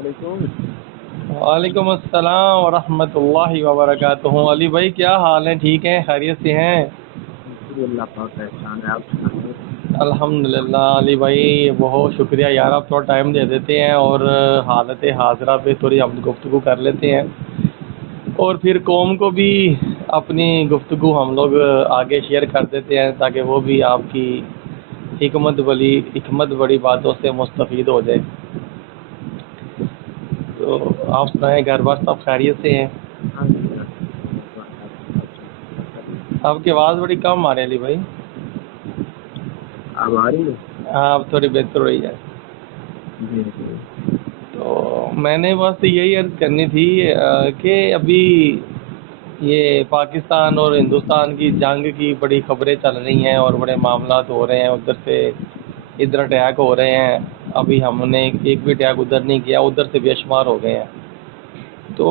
علیکم۔ وعلیکم السلام ورحمۃ اللہ وبرکاتہ۔ علی بھائی کیا حال ہیں؟ ٹھیک ہیں؟ خیریت سے ہیں؟ جی اللہ پاک کا احسان ہے، آپ سنائیں۔ الحمدللہ علی بھائی، بہت شکریہ یار، آپ تھوڑا ٹائم دے دیتے ہیں اور حالت حاضرہ پہ تھوڑی ہم گفتگو کر لیتے ہیں، اور پھر قوم کو بھی اپنی گفتگو ہم لوگ آگے شیئر کر دیتے ہیں تاکہ وہ بھی آپ کی حکمت بڑی باتوں سے مستفید ہو جائے۔ تو آپ سنائیں، گھر بار سب خیریت سے ہیں؟ ہاں جی الحمدللہ، آپ سنائیں۔ آپ کی آواز بڑی کم آ رہی ہے علی بھائی۔ اب آ رہی ہے؟ ہاں اب تھوڑی بہتر ہوئی ہے۔ جی جی۔ تو میں نے بس یہی عرض کرنی تھی کہ ابھی یہ پاکستان اور ہندوستان کی جنگ کی بڑی خبریں چل رہی ہیں اور بڑے معاملات ہو رہے ہیں، ادھر سے ادھر اٹیک ہو رہے ہیں۔ ابھی ہم نے ایک بھی اٹیک ادھر نہیں کیا، ادھر سے بے شمار ہو گئے ہیں۔ تو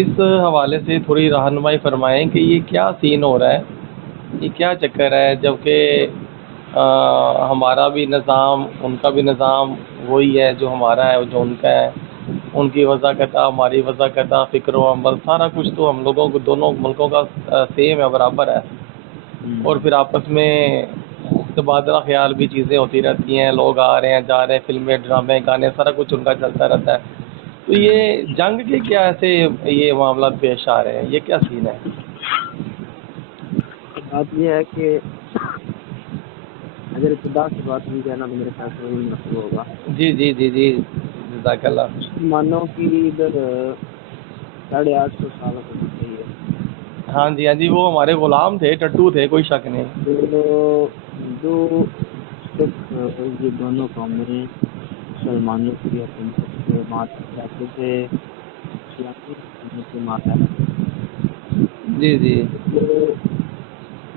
اس حوالے سے تھوڑی رہنمائی فرمائیں کہ یہ کیا سین ہو رہا ہے، یہ کیا چکر ہے، جبکہ ہمارا بھی نظام ان کا بھی نظام وہی ہے جو ہمارا ہے جو ان کا ہے، ان کی وضاقت ہماری وضاقت، فکر و عمل سارا کچھ تو ہم لوگوں کو دونوں ملکوں کا سیم ہے، برابر ہے، اور پھر آپس میں تبادلہ خیال بھی چیزیں ہوتی رہتی ہیں، لوگ آ رہے ہیں جا رہے ہیں، فلمیں ڈرامے گانے سارا کچھ ان کا چلتا رہتا ہے۔ تو یہ جنگ کے کیا ایسے یہ معاملات پیش آ رہے ہیں، یہ کیا سین ہے؟ بات یہ ہے کہ اگر ابتدا سے بات کی جائے نا تو میرے خیال سے وہی مناسب ہوگا۔ جی جی جی جی، جزاک اللہ۔ مسلمانوں کی ادھر 850 سال ہو گئی ہے۔ ہاں جی ہاں جی، وہ ہمارے غلام تھے، ٹٹو تھے، کوئی شک نہیں۔ تو ہندو سکھ یہ دونوں قومیں مسلمانوں کی حکومت کے ماتحت رہتے تھے، اسلامی حکومت کے ماتحت۔ جی جی تو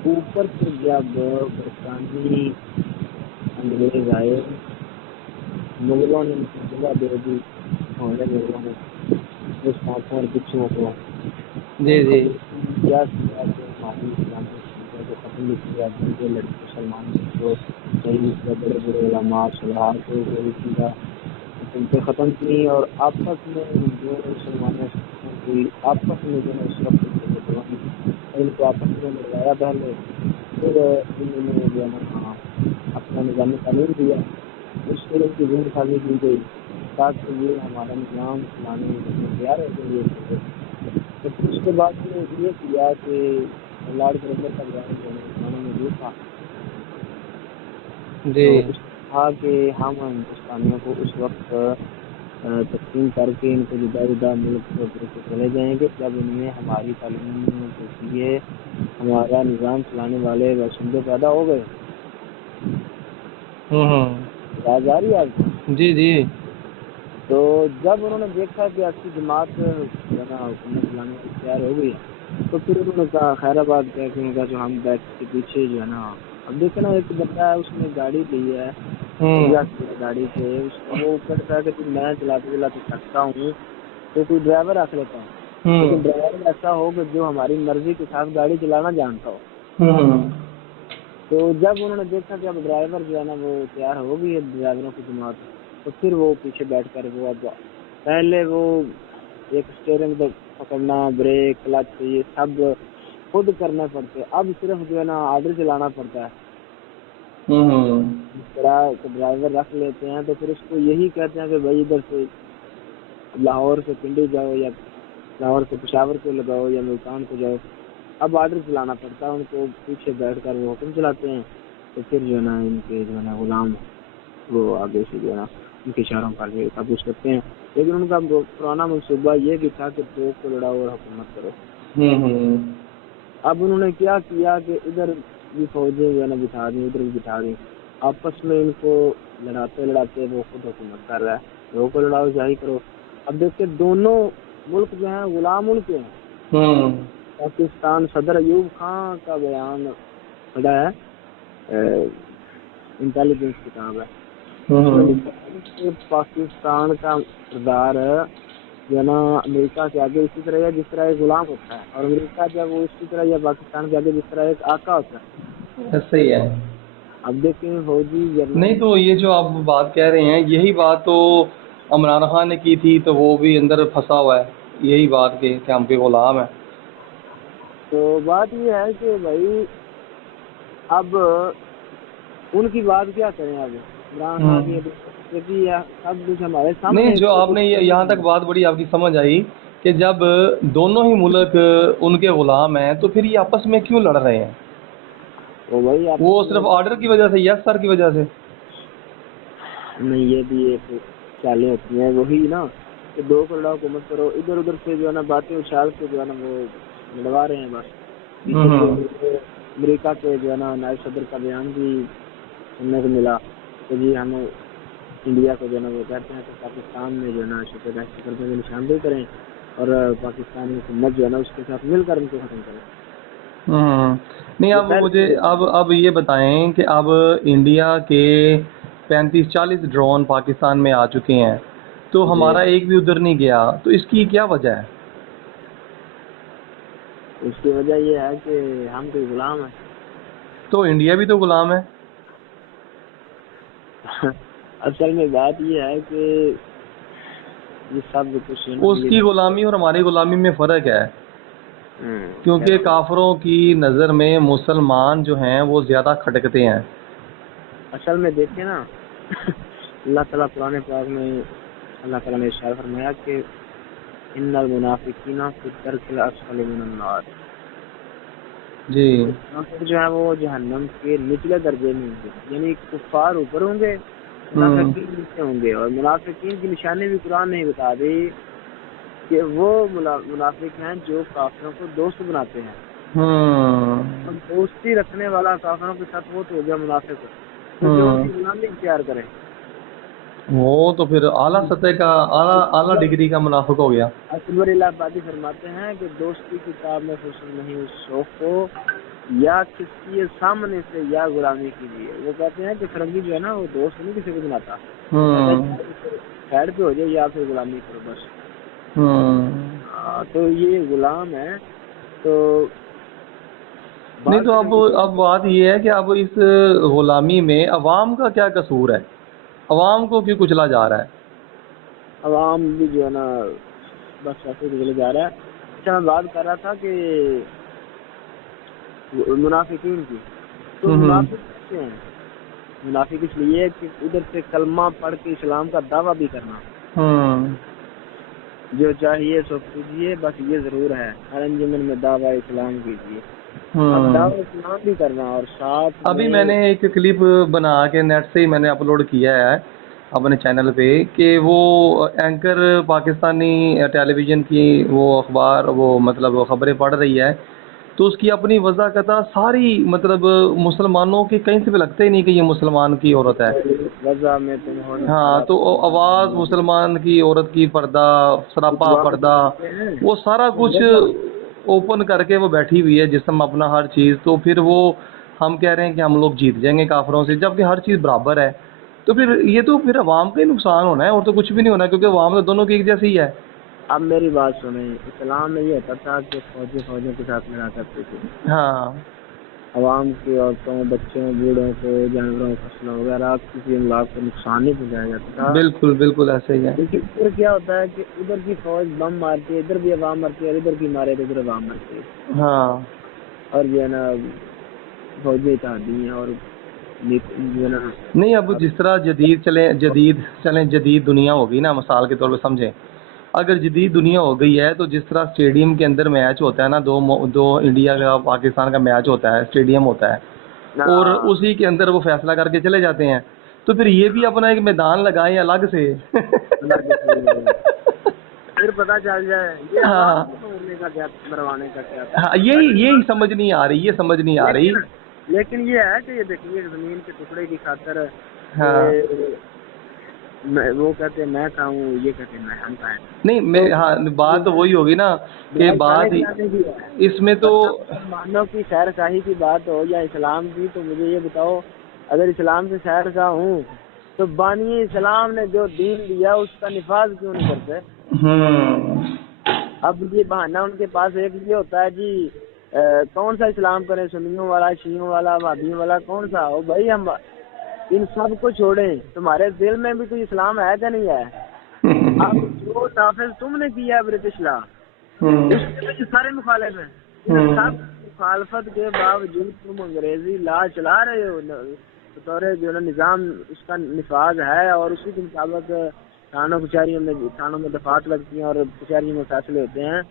اوپر سے جب برطانوی انگریز آئے، مغلوں نے ان کو جگہ دے دی، مغلوں نے اس پاپوں اور بچوں کو جی ان جی خبروں کیا کیا کہ ہماری اسلامی حکومتوں کو ختم بھی کیا، بلکہ لڑکے مسلمانوں کو شہید کیا، بڑے بڑے علماء صلاح کو شہید کیا، حکومتیں ختم کی، اور آپس میں جو مسلمانوں کی آپس میں جو ہے اس وقت ان کو آپس میں لڑوایا پہلے، پھر انہوں نے جو ہے نا اپنا نظام تعلیم دیا، اس پھر ان کی ذمہ سازی کی گئی تاکہ یہ ہمارا نظام چلانے میں تیار ہو جائے یہ چیزیں۔ تو پھر اس کے بعد میں یہ کیا کہ لارڈ کرزر کا بیان جو ہے مسلمانوں میں یہ تھا، جی تو اس نے کہا کہ ہم ہندوستانیوں کو اس وقت تقسیم کر کے ان کو جدا جدا ملک دے کے چلے جائیں گے جب ان میں ہماری تعلیم کے لیے ہمارا نظام چلانے والے باشندے پیدا ہو گئے۔ آواز آ رہی ہے آپ کو؟ جی جی تو جب انہوں نے دیکھا کہ اچھی جماعت جو ہے نا حکومت چلانے والی تیار ہو گئی ہے، تو پھر انہوں نے کہا خیر آباد کیا کہ ان کا جو ہم بیک کے پیچھے جو ہے نا، اب دیکھیں نا ایک بندہ ہے اس نے گاڑی لی ہے گاڑی سے، وہ کہتا ہے کہ میں چلاتے چلاتے تھکتا ہوں تو کوئی ڈرائیور رکھ لیتا ہوں، لیکن ڈرائیور ایسا ہو کہ جو ہماری مرضی کے ساتھ گاڑی چلانا جانتا ہو۔ تو جب انہوں نے دیکھا کہ اب ڈرائیور جو ہے نا وہ تیار ہو گئی ہے ڈرائیوروں کی جماعت، تو پھر وہ پیچھے بیٹھ کر وہ اب پہلے وہ ایک اسٹیئرنگ پکڑنا، بریک، کلچ، یہ سب خود کرنا پڑتے، اب صرف جو ہے نا آرڈر چلانا پڑتا ہے۔ اس طرح ڈرائیور رکھ لیتے ہیں تو پھر اس کو یہی کہتے ہیں کہ بھائی ادھر سے لاہور سے پنڈی جاؤ یا لاہور سے پشاور کو لگاؤ یا ملتان کو جاؤ، اب آرڈر چلانا پڑتا ہے ان کو، پیچھے بیٹھ کر وہ حکم چلاتے ہیں، تو پھر جو ہے نا ان کے جو ہے نا غلام وہ آگے سے جو ہے نا ان کے اشاروں پر قابو کرتے ہیں۔ لیکن ان کا پرانا منصوبہ یہ بھی تھا کہ دو کو لڑاؤ اور حکومت کرو۔ اب انہوں نے کیا کیا کہ ادھر بھی فوجیں جو ہے نا بٹھا دیں، ادھر بھی بٹھا دیں، آپس میں ان کو لڑاتے لڑاتے وہ خود حکومت کر رہا ہے، دو کو لڑاؤ جاری کرو۔ اب دیکھیں دونوں ملک جو ہیں غلام ان کے ہیں۔ پاکستان صدر ایوب خان کا بیان پڑا ہے، انٹیلیجنس کتاب ہے، پاکستان کا کردار جو ہے نا امریکہ کے آگے اسی طرح ہے جس طرح ایک غلام ہوتا ہے، اور امریکہ جب وہ اسی طرح یا پاکستان کے آگے جس طرح ایک آقا ہوتا ہے۔ صحیح ہے۔ اب دیکھیں فوجی نہیں تو یہ جو آپ بات کہہ رہے ہیں یہی بات تو عمران خان نے کی تھی تو وہ بھی اندر پھنسا ہوا ہے یہی بات کہ ہم کے غلام ہیں. تو بات یہ ہے کہ بھائی اب ان کی بات کیا کریں. اب عمران خان کی اب کچھ ہمارے سامنے نہیں جو آپ نے یہاں تک بات بڑی آپ کی سمجھ آئی کہ جب دونوں ہی ملک ان کے غلام ہیں تو پھر یہ آپس میں کیوں لڑ رہے ہیں؟ وہ صرف آرڈر کی وجہ سے یا سر کی وجہ سے؟ نہیں یہ بھی ایک چالیں ہوتی ہیں وہی نا کہ دو کو لڑاؤ حکومت کرو, ادھر ادھر سے جو ہے نا باتیں اچھال کے جو ہے نا وہ لڑوا رہے ہیں. بس امریکہ کے جو ہے نا نائب صدر کا بیان بھی سننے کو ملا کہ جی ہم انڈیا کو جو ہے نا وہ کہتے ہیں کہ پاکستان میں جو ہے نا شکر کرنے کی نشاندہی کریں اور پاکستانی حکومت جو ہے نا اس کے ساتھ مل کر ان کو ختم کریں. نہیں اب مجھے اب یہ بتائیں کہ اب انڈیا کے 35-40 ڈرون پاکستان میں آ چکے ہیں تو ہمارا ایک بھی ادھر نہیں گیا, تو اس کی کیا وجہ ہے؟ اس کی وجہ یہ ہے کہ ہم کوئی غلام ہیں. تو انڈیا بھی تو غلام ہے. اصل میں بات یہ ہے کہ یہ سب کچھ اس کی غلامی اور ہماری غلامی میں فرق ہے, کیونکہ کافروں کی نظر میں مسلمان جو ہیں وہ زیادہ کھٹکتے ہیں. اصل میں دیکھیں نا اللہ تعالیٰ قرآن پاک میں اللہ تعالیٰ نے ارشاد فرمایا کہ ان المنافقین فی الدرک الاسفل من النار. جی جو ہے وہ جہنم کے نچلے درجے میں ہوں گے, یعنی کفار اوپر ہوں گے منافقین نیچے ہوں گے. اور منافقین کی نشانی بھی قرآن نے بتا دی کہ وہ منافق ہیں جو کافروں کو دوست بناتے ہیں. دوستی رکھنے والا کافروں کے ساتھ وہ تو ہو گیا منافق, جو ان کی غلامی اختیار کرے وہ تو پھر اعلیٰ سطح کا اعلیٰ ڈگری کا منافق ہو گیا. اکبر اللہ آبادی فرماتے ہیں کہ دوستی کتاب میں حسن نہیں اس شوق کو یا کسی کے سامنے سے یا غلامی کیجیے. وہ کہتے ہیں کہ فرنگی جو ہے نا وہ دوست نہیں کسی کو بناتا, سائڈ پہ ہو جائے یا پھر غلامی کرو بس. تو یہ غلام ہے. تو نہیں تو اب بات یہ ہے کہ اب اس غلامی میں عوام کا کیا قصور ہے؟ عوام کو کیوں کچلا جا رہا ہے؟ عوام بھی جو ہے نا بس ایسے کچلے جا رہا ہے. اچھا میں بات کر رہا تھا کہ منافقین کی, تو منافق کیسے ہیں؟ منافق اس لیے کہ ادھر سے کلمہ پڑھ کے اسلام کا دعویٰ بھی کرنا, جو چاہیے سو کیجیے, بس یہ ضرور ہے ہر انجمن میں دعویٰ اسلام کیجیے. دعویٰ اسلام بھی کرنا اور ساتھ ابھی میں نے ایک کلپ بنا کے نیٹ سے ہی میں نے اپلوڈ کیا ہے اپنے چینل پہ کہ وہ اینکر پاکستانی ٹیلی ویژن کی وہ اخبار وہ مطلب خبریں پڑھ رہی ہے, تو اس کی اپنی وضاحت ساری مطلب مسلمانوں کے کہیں سے بھی لگتا ہی نہیں کہ یہ مسلمان کی عورت ہے. ہاں تو آواز مسلمان کی عورت کی پردہ سراپا پردہ وہ سارا کچھ اوپن کر کے وہ بیٹھی ہوئی ہے جسم اپنا ہر چیز. تو پھر وہ ہم کہہ رہے ہیں کہ ہم لوگ جیت جائیں گے کافروں سے, جبکہ ہر چیز برابر ہے. تو پھر یہ تو پھر عوام کا ہی نقصان ہونا ہے اور تو کچھ بھی نہیں ہونا, کیونکہ عوام تو دونوں کی ایک جیسی ہی ہے. اب میری بات سنیں, اسلام میں یہ ہوتا تھا کہ فوجوں کے ساتھ لڑا کرتے تھے. ہاں عوام کی عورتوں بچوں بوڑھوں کو جانوروں فصلوں وغیرہ کسی املاک کو نقصان نہیں پہنچایا جاتا تھا. بالکل ایسے ہی ہے. لیکن پھر کیا ہوتا ہے کہ ادھر کی فوج بم مارتی ہے, ادھر بھی عوام مرتی ہے, اور ادھر کی مارے تو ادھر عوام مرتی ہے. ہاں اور جو ہے نا فوجیں اتحادی ہیں اور جو ہے نا نہیں. اب جس طرح جدید دنیا ہوگی نا, مثال کے طور پہ سمجھیں اگر جدید دنیا ہو گئی ہے تو جس طرح اسٹیڈیم کے اندر میچ ہوتا ہے نا, دو انڈیا کا پاکستان کا میچ ہوتا ہے, اسٹیڈیم ہوتا ہے اور اسی کے اندر وہ فیصلہ کر کے چلے جاتے ہیں, تو پھر یہ بھی اپنا ایک میدان لگائیں الگ سے پھر پتہ چل جائے. ہاں یہی سمجھ نہیں آ رہی, یہ سمجھ نہیں آ رہی. لیکن یہ ہے کہ یہ دیکھیے زمین کے ٹکڑے کی خاطر وہ کہتے ہیں میں کھاؤں, یہ کہتے ہیں میں ہم کھائیں. نہیں ہاں بات تو وہی ہوگی نا کہ بات اس میں تو مانو کی خیر خواہی کی بات ہو یا اسلام کی, تو مجھے یہ بتاؤ اگر اسلام سے خیر خواہ ہوں تو بانی اسلام نے جو دین دیا اس کا نفاذ کیوں نہیں کرتے؟ اب یہ بہانہ ان کے پاس ایک یہ ہوتا ہے جی کون سا اسلام کریں, سنیوں والا, شیعوں والا, وہابیوں والا, کون سا ہو بھائی. ہم ان سب کو چھوڑیں, تمہارے دل میں بھی تو اسلام ہے کہ نہیں ہے؟ اب جو نافذ تم نے کیا ہے برٹش لا، اس کے پیچھے سارے مخالف ہیں، ان سب مخالفت کے باوجود تم انگریزی لا چلا رہے ہو، بطور جو ہے نظام اس کا نفاذ ہے، اور اسی کے مطابق تھانوں کچہریوں میں دفعات لگتی ہیں اور کچہریوں میں فیصلے ہوتے ہیں،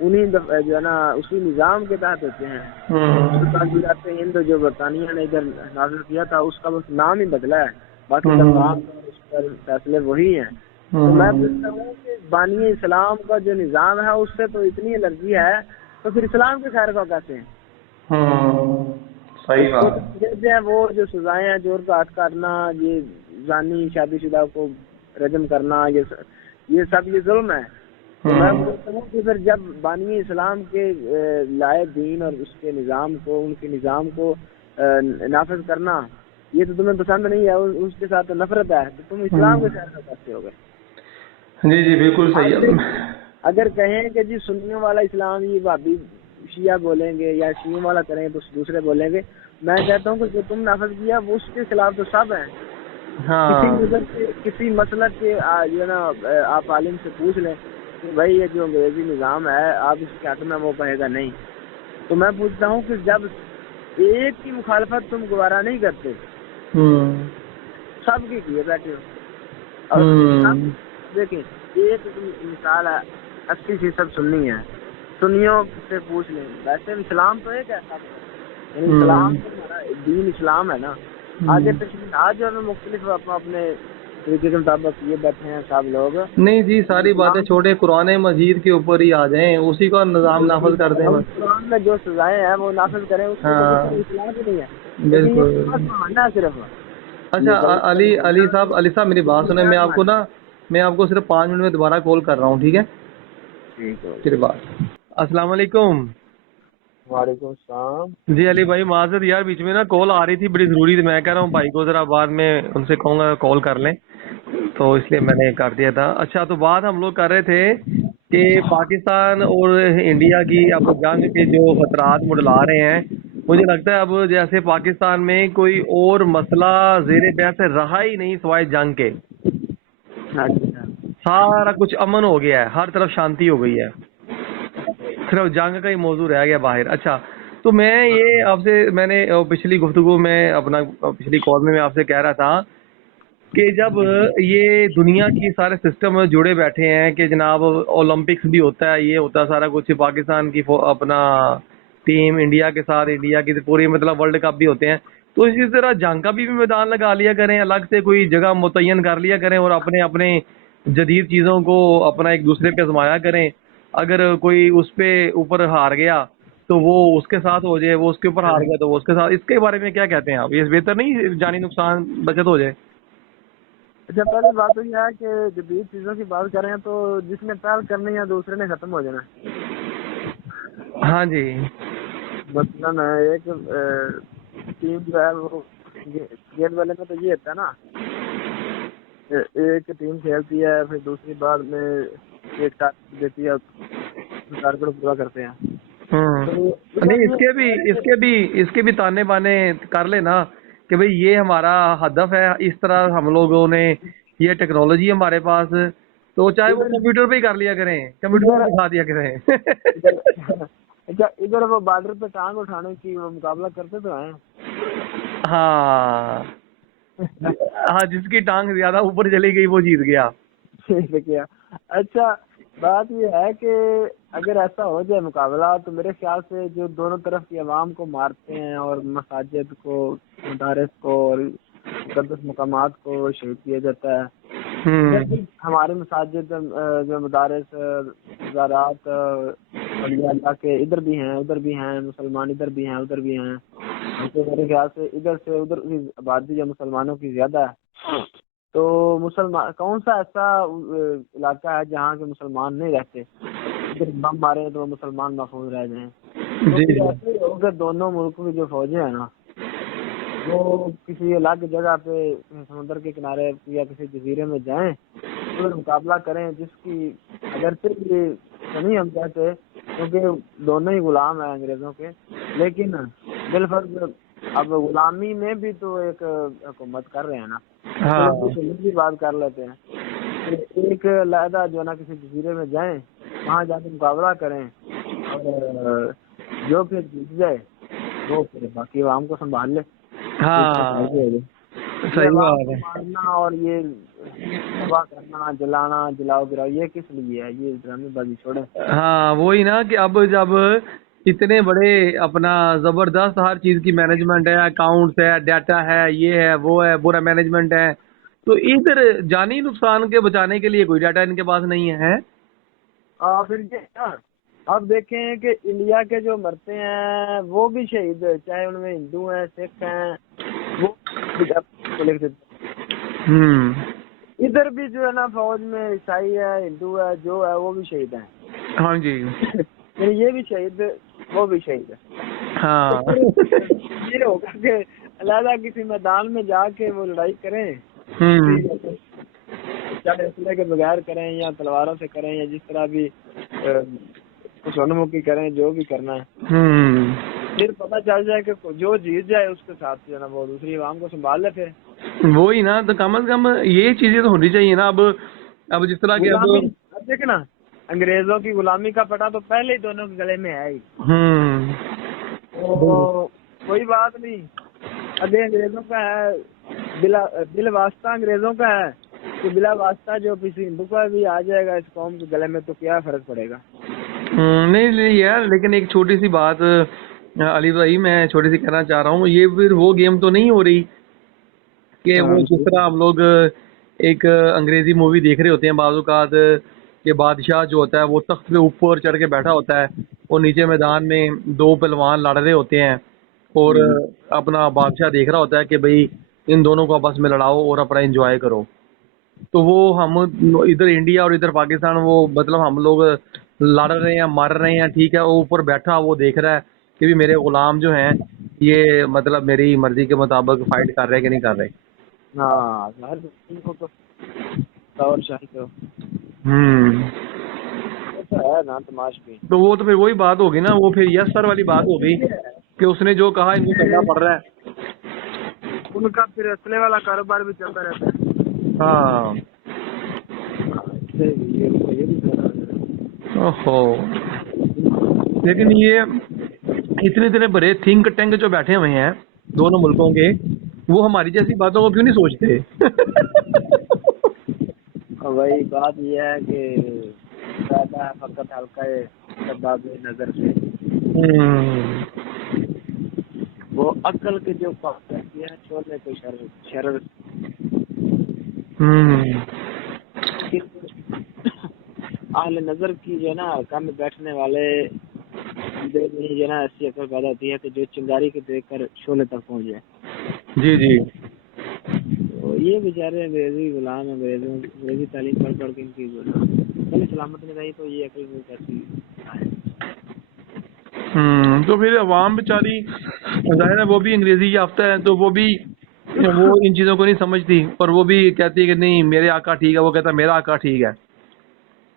انہیں جو ہے نا اسی نظام کے تحت ہوتے ہیں۔ تعزیرات ہند جو برطانیہ نے ادھر نافذ کیا تھا اس کا بس نام ہی بدلا ہے، باقی دفعات اور اس پر فیصلے وہی ہیں۔ تو میں پوچھتا ہوں کہ بانی اسلام کا جو نظام ہے اس سے تو اتنی الرجی ہے، تو پھر اسلام کے خیر کا کہتے ہیں؟ صحیح بات کہتے ہیں وہ جو سزائیں ہیں، جور کا ہاتھ کاٹنا، یہ زانی شادی شدہ کو رجم کرنا، یہ سب یہ ظلم ہے۔ تو میں پوچھتا ہوں کہ پھر جب بانی اسلام کے لائے دین اور اس کے نظام کو، ان کے نظام کو نافذ کرنا یہ تو تمہیں پسند نہیں ہے، اس کے ساتھ نفرت ہے، تو تم اسلام کے خیر کا کہتے ہو گے؟ جی جی بالکل صحیح ہے۔ اگر کہیں کہ جی سنیوں والا اسلام یہ بھابی شیعہ بولیں گے یا شیعوں والا کریں تو دوسرے بولیں گے، میں کہتا ہوں کہ جو تم نافذ کیا وہ اس کے خلاف تو سب ہیں۔ کسی مسلک کے جو ہے نا آپ عالم سے پوچھ لیں کہ بھائی یہ جو انگریزی نظام ہے آپ اس کے حق میں، وہ کہے گا نہیں۔ تو میں پوچھتا ہوں کہ جب ایک کی مخالفت تم گوارا نہیں کرتے، سب کی کیے بیٹھے ہو، اور دیکھیں ایک مثال ہے 80% سنی ہے، سنیوں سے پوچھ لیں، ویسے اسلام تو ایک ایسا یعنی اسلام دین اسلام ہے نا، آگے تشریحات جو ہے مختلف اپنے طریقے کے مطابق یہ بیٹھے ہیں سب لوگ۔ نہیں جی ساری باتیں چھوڑے، قرآن مجید کے اوپر ہی آ جائیں، اسی کا نظام نافذ کر دیں بس۔ قرآن میں جو سزائیں ہیں وہ نافذ کریں، اس میں اصلاح بھی نہیں ہے، بالکل۔ صرف اچھا علی صاحب میری بات سنیں، میں آپ کو صرف 5 منٹ میں دوبارہ کال کر رہا ہوں، ٹھیک ہے؟ پھر بات۔ السلام علیکم۔ وعلیکم السلام۔ جی علی بھائی معذرت یار، بیچ میں نا کال آ رہی تھی بڑی ضروری تھی، میں کہہ رہا ہوں بھائی کو ذرا بعد میں ان سے کہوں گا کال کر لیں، تو اس لیے میں نے کر دیا تھا۔ اچھا تو بات ہم لوگ کر رہے تھے کہ پاکستان اور انڈیا کی اب جنگ کے جو خطرات منڈلا رہے ہیں، مجھے لگتا ہے اب جیسے پاکستان میں کوئی اور مسئلہ زیر بحث رہا ہی نہیں سوائے جنگ کے، سارا کچھ امن ہو گیا ہے، ہر طرف شانتی ہو گئی ہے، صرف جنگ کا ہی موضوع رہ گیا باہر۔ اچھا تو میں یہ آپ سے، میں نے پچھلی گفتگو میں پچھلی کال میں آپ سے کہہ رہا تھا کہ جب یہ دنیا کی سارے سسٹم جڑے بیٹھے ہیں کہ جناب اولمپکس بھی ہوتا ہے، یہ ہوتا ہے سارا کچھ، پاکستان کی اپنا ٹیم انڈیا کے ساتھ، انڈیا کی پوری مطلب ورلڈ کپ بھی ہوتے ہیں، تو اسی طرح جنگ کا بھی میدان لگا لیا کریں، الگ سے کوئی جگہ متعین کر لیا کریں اور اپنے جدید چیزوں کو اپنا ایک دوسرے پہ آزمایا کریں، اگر کوئی اس پہ اوپر ہار گیا تو وہ اس کے ساتھ ہو جائے، وہ اس کے اوپر ہار گیا تو وہ اس کے ساتھ۔ اس کے بارے میں کیا کہتے ہیں آپ؟ یہ بہتر نہیں جانی نقصان بچت ہو جائے؟ اچھا پہلی بات تو یہ ہے کہ جدید چیزوں کی بات کریں تو جس نے پہل کرنی ہے دوسرے نے ختم ہو جانا۔ ہاں جی، مثلاً ایک ٹیم جو ہے وہ گیند والے میں تو یہ ہوتا ہے نا، ایک ٹیم کھیلتی ہے پھر دوسری بار میں ایک ٹارگیٹ دیتی ہے، ٹارگیٹ پورا کرتے ہیں۔ نہیں اس کے بھی تانے بانے کر لینا کہ بھئی یہ ہمارا ہدف ہے، اس طرح ہم لوگوں نے یہ ٹیکنالوجی ہمارے پاس، تو چاہے وہ کمپیوٹر پہ ہی کر لیا کریں، کمپیوٹر پہ دکھا دیا کریں۔ اچھا ادھر وہ بارڈر پہ ٹانگ اٹھانے کی وہ مقابلہ کرتے تو ہیں۔ ہاں جس کی ٹانگ زیادہ اوپر چلی گئی وہ جیت گیا۔ اچھا بات یہ ہے کہ اگر ایسا ہو جائے مقابلہ تو میرے خیال سے جو دونوں طرف کی عوام کو مارتے ہیں اور مساجد کو، مدارس کو اور مقدس مقامات کو شہید کیا جاتا ہے، ہمارے مساجد جو مدارس زارات اللہ کے ادھر بھی ہیں ادھر بھی ہیں، مسلمان ادھر بھی ہیں ادھر بھی ہیں، تو میرے خیال سے ادھر سے ادھر کی آبادی جو مسلمانوں کی زیادہ ہے، تو مسلمان کون سا ایسا علاقہ ہے جہاں کے مسلمان نہیں رہتے، اگر بم مارے تو مسلمان محفوظ رہ جائیں؟ تو ایسے ہوگا دونوں ملکوں کی جو فوجیں ہیں نا وہ کسی الگ جگہ پہ سمندر کے کنارے یا کسی جزیرے میں جائیں اگر مقابلہ کریں، جس کی اگر صرف یہ نہیں ہم کہتے کیونکہ دونوں ہی غلام ہیں انگریزوں کے، لیکن بالفرض اب غلامی میں بھی تو ایک حکومت کر رہے ہیں نا، کی بات کر لیتے ہیں، ایک علیحدہ جو ہے نا کسی جزیرے میں جائیں, وہاں جا کے مقابلہ کریں, اور جو پھر جیت جائے وہ پھر باقی عوام کو سنبھال لے. ہاں صحیح عوام بات کو ہے. مارنا اور یہ تباہ کرنا, جلانا, جلاؤ گراؤ, یہ کس لیے ہے؟ یہ ڈرامے بازی چھوڑیں. ہاں وہی نا کہ اب جب اتنے بڑے اپنا زبردست ہر چیز کی مینجمنٹ ہے, اکاؤنٹس ہے, ڈیٹا ہے, یہ ہے وہ ہے, پورا مینجمنٹ ہے, تو ادھر جانی نقصان کے بچانے کے لیے کوئی ڈیٹا ان کے پاس نہیں ہے. پھر یہ اب دیکھیں کہ انڈیا کے جو مرتے ہیں وہ بھی شہید, چاہے ان میں ہندو ہیں, سکھ ہیں, وہ ادھر بھی جو ہے نا فوج میں عیسائی ہے, ہندو ہے, جو ہے وہ بھی شہید ہیں. ہاں جی یہ بھی شہید, وہ بھی شہید ہے. ہاں یہ ہوگا کہ علیحدہ کسی میدان میں جا کے وہ لڑائی کریں, چاہے اسلحے کے بغیر کریں یا تلواروں سے کریں یا جس طرح بھی سونمکھی کریں, جو بھی کرنا ہے, پھر پتہ چل جائے کہ جو جیت جائے اس کے ساتھ جو ہے نا وہ دوسری عوام کو سنبھال لے. پھر وہی نا, تو کم از کم یہ چیزیں تو ہونی چاہیے نا. اب جس طرح کہ اب دیکھیں نا, انگریزوں کی غلامی کا پٹا تو پہلے ہی دونوں کے گلے میں ہے ہی. کوئی بات نہیں, ابھی انگریزوں کا ہے, بلا واسطہ انگریزوں کا ہے کہ بلا واسطہ جو کسی ہندو کا بھی آ جائے گا اس قوم کے گلے میں تو کیا فرق پڑے گا. نہیں یار, لیکن ایک چھوٹی سی بات علی بھائی میں چھوٹی سی کہنا چاہ رہا ہوں, یہ پھر وہ گیم تو نہیں ہو رہی کہ وہ جس طرح ہم لوگ ایک انگریزی مووی دیکھ رہے ہوتے ہیں بعض اوقات کہ بادشاہ جو ہوتا ہے وہ تخت پہ اوپر چڑھ کے بیٹھا ہوتا ہے, اور نیچے میدان میں دو پہلوان لڑ رہے ہوتے ہیں, اور اپنا بادشاہ دیکھ رہا ہوتا ہے کہ بھائی ان دونوں کو آپس میں لڑاؤ اور اپنا انجوائے کرو. تو وہ ہم ادھر انڈیا اور ادھر پاکستان, وہ مطلب ہم لوگ لڑ رہے ہیں, مر رہے ہیں, ٹھیک ہے, وہ اوپر بیٹھا وہ دیکھ رہا ہے کہ بھی میرے غلام جو ہیں یہ مطلب میری مرضی کے مطابق فائٹ کر رہے کہ نہیں کر رہے. تو وہ تو پھر وہی بات ہوگی نا, وہ پھر یس سر والی بات ہوگی کہ اس نے جو کہا ان کو کرنا پڑ رہا ہے. ان کا پھر اسلحے والا کاروبار بھی چلتا رہتا ہے. ہاں اوہو, لیکن یہ اتنے بڑے تھنک ٹینک جو بیٹھے ہوئے ہیں دونوں ملکوں کے, وہ ہماری جیسی باتوں کو کیوں نہیں سوچتے؟ وہی بات یہ ہے کہ زیادہ فقط ہلکا شباب نظر سے وہ عقل کے جو پابندی ہے چھوڑنے کو شرر اہل نظر کی جو ہے نا کام میں بیٹھنے والے جو ہے نا ایسی عقل پیدا ہوتی ہے کہ جو چنگاری کو دیکھ کر شعلے تک پہنچ جائے. جی جی, تو یہ بیچارے انگریزی غلام, انگریزی تعلیم پڑھ پڑھ کے ان کی سلامت نہیں رہی تو یہ عقل میں کیسی آئے. تو پھر عوام بیچاری ظاہر ہے وہ بھی انگریزی یافتہ ہے, تو وہ ان چیزوں کو نہیں سمجھتی, اور وہ بھی کہتی ہے کہ نہیں میرے آقا ٹھیک ہے, وہ کہتا ہے میرا آقا ٹھیک ہے.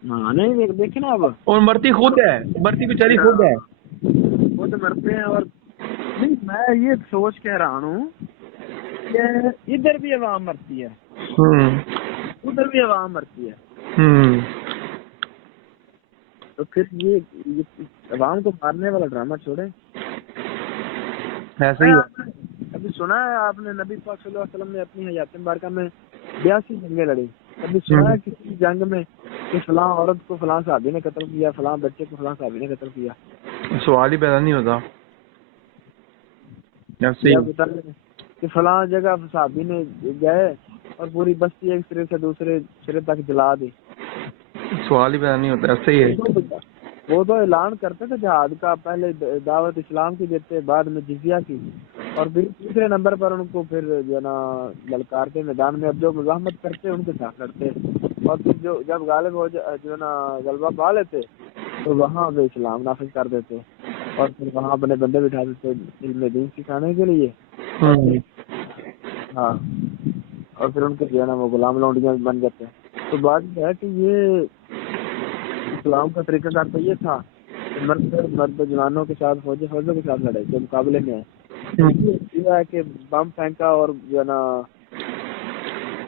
نہیں دیکھیں نا, اب اور مرتی خود ہے, مرتی بیچاری خود ہے, خود مرتے ہیں. اور نہیں, میں یہ سوچ کہہ رہا ہوں کہ ادھر بھی عوام مرتی ہے, ادھر بھی عوام مرتی ہے, تو پھر یہ عوام کو مارنے والا ڈرامہ چھوڑے. ایسا ہی ہے. ابھی سنا ہے آپ نے نبی پاک صلی اللہ علیہ وسلم نے اپنی حیات مبارکہ میں 82 جنگیں لڑی. ابھی سنا ہے کسی جنگ میں کہ فلاں عورت کو فلاں صحابی نے قتل کیا, فلاں بچے کو فلاں صحابی نے قتل کیا؟ سوال ہی پیدا نہیں ہوتا. یا بتا کہ فلاں جگہ صحابی نے گئے اور پوری بستی ایک سرے سے دوسرے سرے تک جلا دی. سوال ہی پیدا نہیں ہوتا. ایسا ہی ہے. وہ تو اعلان کرتے تھے جہاد کا, پہلے دعوت اسلام کی دیتے, بعد میں جزیہ کی, اور پھر تیسرے نمبر پر ان کو پھر جو ہے نا للکارتے میدان میں. اب جو مزاحمت کرتے ان کے ساتھ لڑتے, اور پھر جو جب غالب ہو جو ہے نا غلبہ پا لیتے تو وہاں وہ اسلام نافذ کر دیتے, اور پھر وہاں اپنے بندے بٹھا دیتے علم دین سکھانے کے لیے. ہاں, اور پھر ان کے جو ہے نا وہ غلام لونڈیاں بن جاتے. تو بات یہ ہے کہ یہ اسلام کا طریقہ کار تو یہ تھا کہ مرد جوانوں کے ساتھ فوجوں کے ساتھ لڑے جو مقابلے میں ہے کہ بم پھینکا, اور جو ہے نا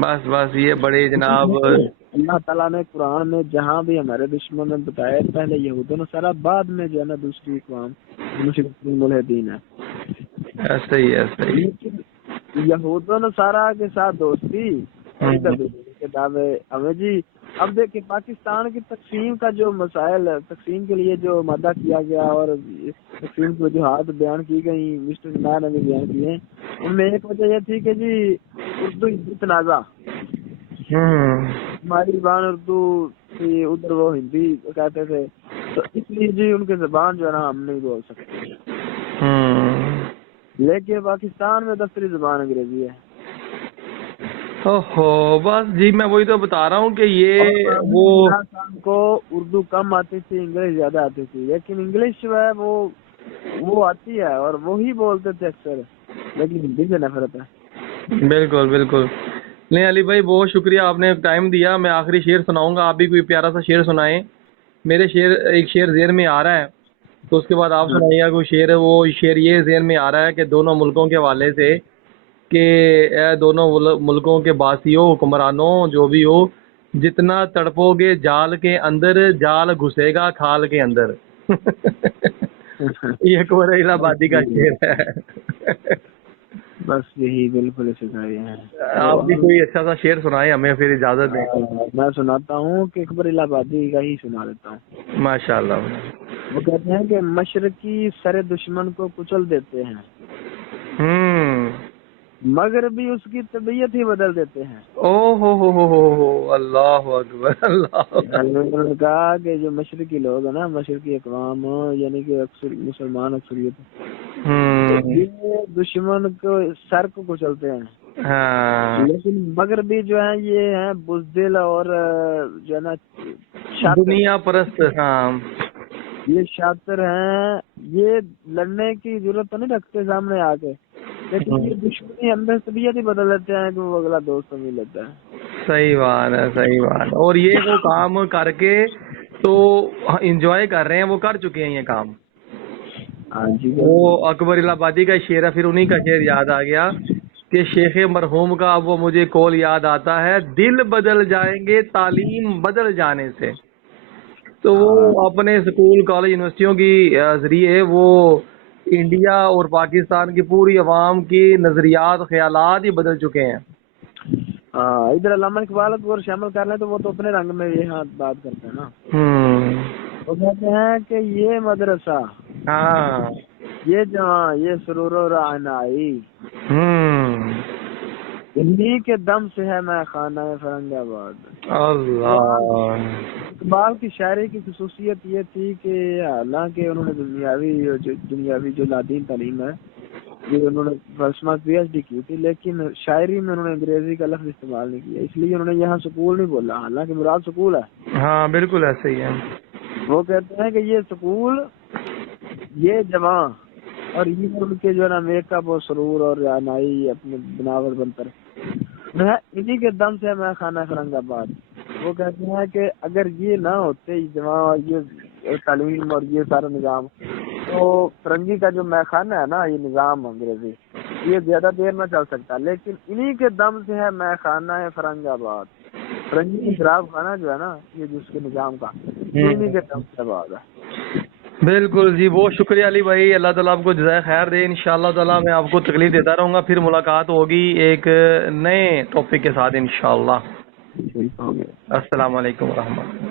بس بس یہ بڑے جناب اللہ تعالیٰ نے قرآن میں جہاں بھی ہمارے دشمن نے بتایا پہلے یہود و نصارہ، بعد میں جو ہے نا دوسری اقوام مشرکین ملحدین ہے. ایسا ہی ایسا ہی. لیکن یہود و نصارہ کے ساتھ دوستی کے دعوے ہمیں جی. اب دیکھیں پاکستان کی تقسیم کا جو مسائل، تقسیم کے لیے جو مادہ کیا گیا اور تقسیم کی وجوہات بیان کی گئی، مسٹر عمران نے بھی بیان کی ہیں. ان میں ایک وجہ یہ تھی کہ جی اردو ہندی تنازع، ہماری زبان اردو تھی، ادھر وہ ہندی کہتے تھے، تو اس لیے جی ان کی زبان جو ہے نا ہم نہیں بول سکتے. لیکن پاکستان میں دفتری زبان انگریزی ہے. اوہو بس جی میں وہی تو بتا رہا ہوں کہ یہ وہ کو اردو کم آتی تھی، انگلش زیادہ آتی تھی، لیکن انگلش جو ہے وہ آتی ہے اور وہی بولتے تھے اکثر، لیکن ہندی سے نفرت ہے. بالکل بالکل. نہیں علی بھائی بہت شکریہ، آپ نے ٹائم دیا. میں آخری شعر سناؤں گا، آپ بھی کوئی پیارا سا شعر سنائیں. میرے ایک شعر ذہن میں آ رہا ہے، تو اس کے بعد آپ سنائیے گا کوئی شعر. وہ شعر یہ ذہن میں آ رہا ہے کہ دونوں ملکوں کے حوالے سے کہ اے دونوں ملکوں کے باسیوں، حکمرانوں، جو بھی ہو، جتنا تڑپو گے جال کے اندر، جال گھسے گا کھال کے اندر. یہ اکبر الہ آبادی کا شعر ہے. بس یہی بالکل سکھائے ہیں. آپ بھی کوئی اچھا سا شعر سنائیں ہمیں، پھر اجازت دیں. میں سناتا ہوں کہ اکبر الہ آبادی کا ہی سنا دیتا ہوں. ماشاء اللہ. وہ کہتے ہیں کہ مشرقی سر دشمن کو کچل دیتے ہیں، مگر بھی اس کی طبیعت ہی بدل دیتے ہیں. او ہو اللہ اکبر اللہ. انہوں نے کہا کہ جو مشرقی لوگ ہیں نا، مشرقی اقوام، یعنی کہ اکثر مسلمان اکثریت، یہ دشمن کو سر کو کچلتے ہیں، لیکن مگر بھی جو ہے یہ ہیں بزدل اور جو ہے نا دنیا پرست. ہاں یہ شاطر ہیں، یہ لڑنے کی ضرورت تو نہیں رکھتے سامنے آ کے، لیکن یہ دشمنی اندر طبیعت ہی بدل دیتے ہیں کہ وہ اگلا دوست سمجھ لیتا ہے. صحیح بات ہے، صحیح بات. اور یہ وہ کام کر کے تو انجوائے کر رہے ہیں، وہ کر چکے ہیں یہ کام. ہاں جی. وہ اکبر الہ آبادی کا شعر ہے، پھر انہی کا شعر یاد آ گیا کہ شیخ مرحوم کا اب وہ مجھے قول یاد آتا ہے، دل بدل جائیں گے تعلیم بدل جانے سے. تو وہ اپنے اسکول کالج یونیورسٹیوں کی ذریعے وہ انڈیا اور پاکستان کی پوری عوام کی نظریات خیالات ہی بدل چکے ہیں. ادھر علامہ اقبال کو شامل کر لیں تو وہ تو اپنے رنگ میں یہاں بات کرتے ہیں نا. وہ کہتے ہیں کہ یہ مدرسہ، یہ جہاں، یہ سرور و رعنائی، انہی کے دم سے ہے میں خانہ فرنگ آباد. اللہ. اقبال کی شاعری کی خصوصیت یہ تھی کہ حالانکہ انہوں نے دنیاوی جو لادین تعلیم ہے یہ انہوں نے فرسٹ پی ایچ ڈی کی تھی، لیکن شاعری میں انہوں نے انگریزی کا لفظ استعمال نہیں کیا، اس لیے انہوں نے یہاں سکول نہیں بولا، حالانکہ مراد سکول ہے. ہاں بالکل ایسا ہی ہے. وہ کہتے ہیں کہ یہ سکول، یہ جوان اور یہ ان کے جو ہے نا میک اپ اور سرور اور رعنائی اپنے بناور بنتر، انہی کے دم سے میں خانہ فرنگ آباد. وہ کہتے ہیں کہ اگر یہ نہ ہوتے جوان اور یہ تعلیم اور یہ سارا نظام، تو فرنگی کا جو میخانہ ہے نا، یہ نظام انگریزی، یہ زیادہ دیر نہ چل سکتا، لیکن انہی کے دم سے ہے میخانہ فرنگ آباد. فرنگی شراب خانہ جو ہے نا، یہ جس کے نظام کا، انہی کے دم سے آباد ہے. بالکل جی. بہت شکریہ علی بھائی، اللہ تعالیٰ آپ کو جزائے خیر دے. انشاءاللہ تعالیٰ میں آپ کو تکلیف دیتا رہوں گا. پھر ملاقات ہوگی ایک نئے ٹاپک کے ساتھ انشاءاللہ. السلام علیکم ورحمۃ اللہ.